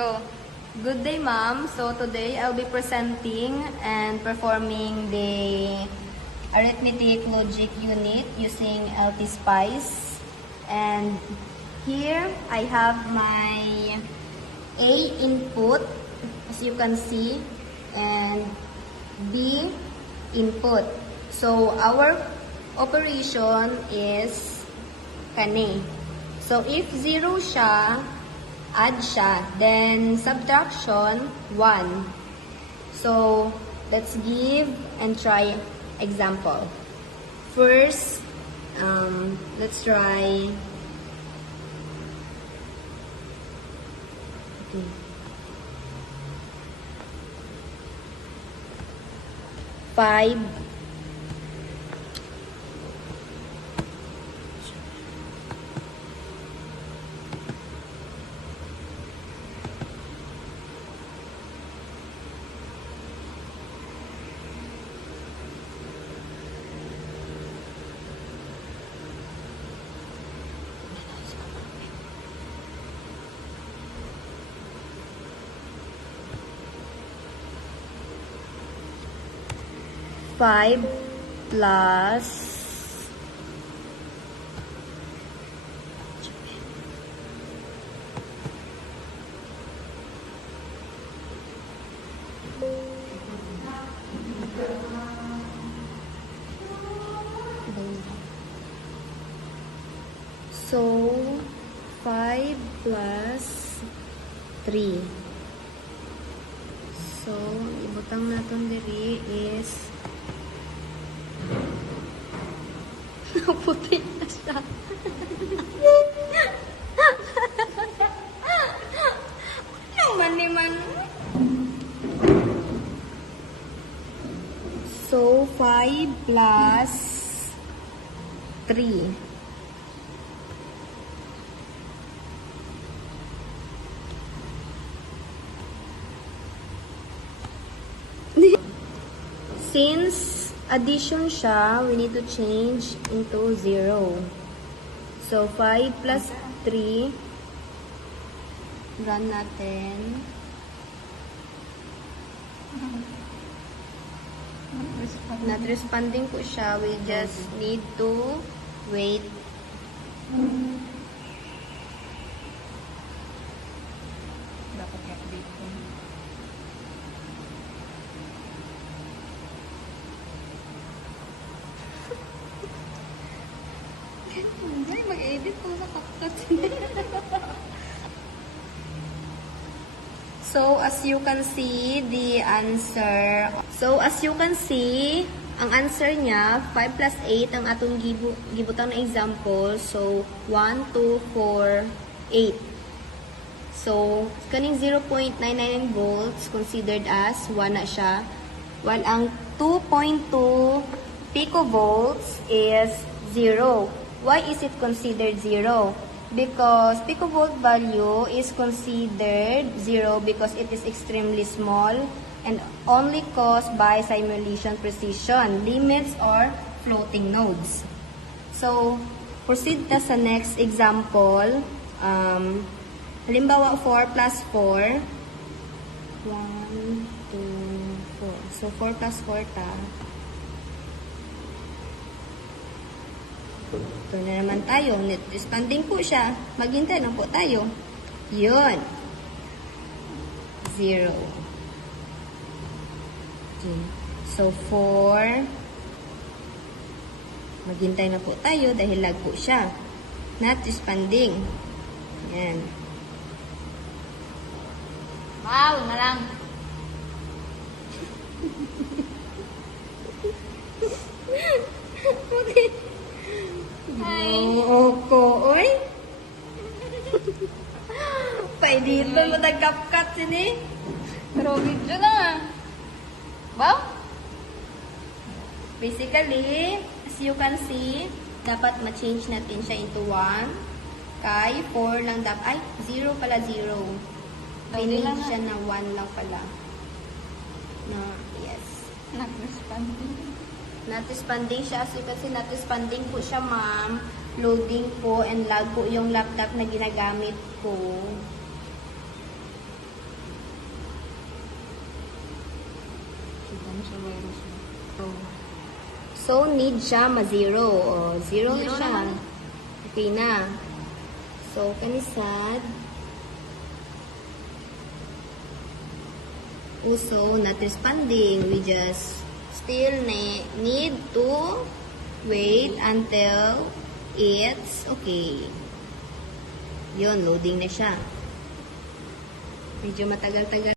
go. Good day, ma'am. So today I'll be presenting and performing the arithmetic logic unit using LT Spice. And here I have my A input, as you can see, and B input. So our operation is kani. So if 0 siya, add siya. Then subtraction, 1. So let's give and try example. First, let's try. Okay. 5 5 plus 5 plus 3. So, ibutang natin diri is puti na siya. Man. So, 5 plus 3. Since addition siya, we need to change into 0. So, 5 plus 3. Run natin. Not responding po siya. We just need to wait. Dapat i-update ko. Hindi, mag-edit po sa CapCut. So, as you can see, the answer. So, as you can see, ang answer niya, 5 plus 8 ang atong gibutang na example. So, 1, 2, 4, 8. So, kaning 0.999 volts considered as 1 na siya. While ang 2.2 picovolts is 0. Why is it considered 0? Because picovolt value is considered 0 because it is extremely small and only caused by simulation precision, limits, or floating nodes. So, proceed na sa next example. Halimbawa, 4 plus 4. 1, 2, 4. So, 4 plus 4 ta. Ito na naman tayo. Net responding po siya. Maghintay lang po tayo. Yun. 0. Okay. So, 4. Maghintay na po tayo dahil lag po siya. Not responding. Yan. Wow, na lang. Okay. Opo, oy. Paidito mo nag-CapCut sini. Pero video na. Wow? Basically, as you can see, dapat ma-change natin siya into 1. Kay 4 lang dapat. Ay, 0 pala 0. Pinage siya na 1 lang pala. No, yes. Nag-responding. Not responding siya. As you can see, not responding po siya, ma'am. Loading po and lag po yung laptop na ginagamit ko. dun sa virus mo. So, need siya ma-zero. O, zero na Zero siya. naman. Okay na. So, kanisad. Also, not responding. We just still need to wait until it's okay. Yun, loading na siya. Medyo matagal-tagal.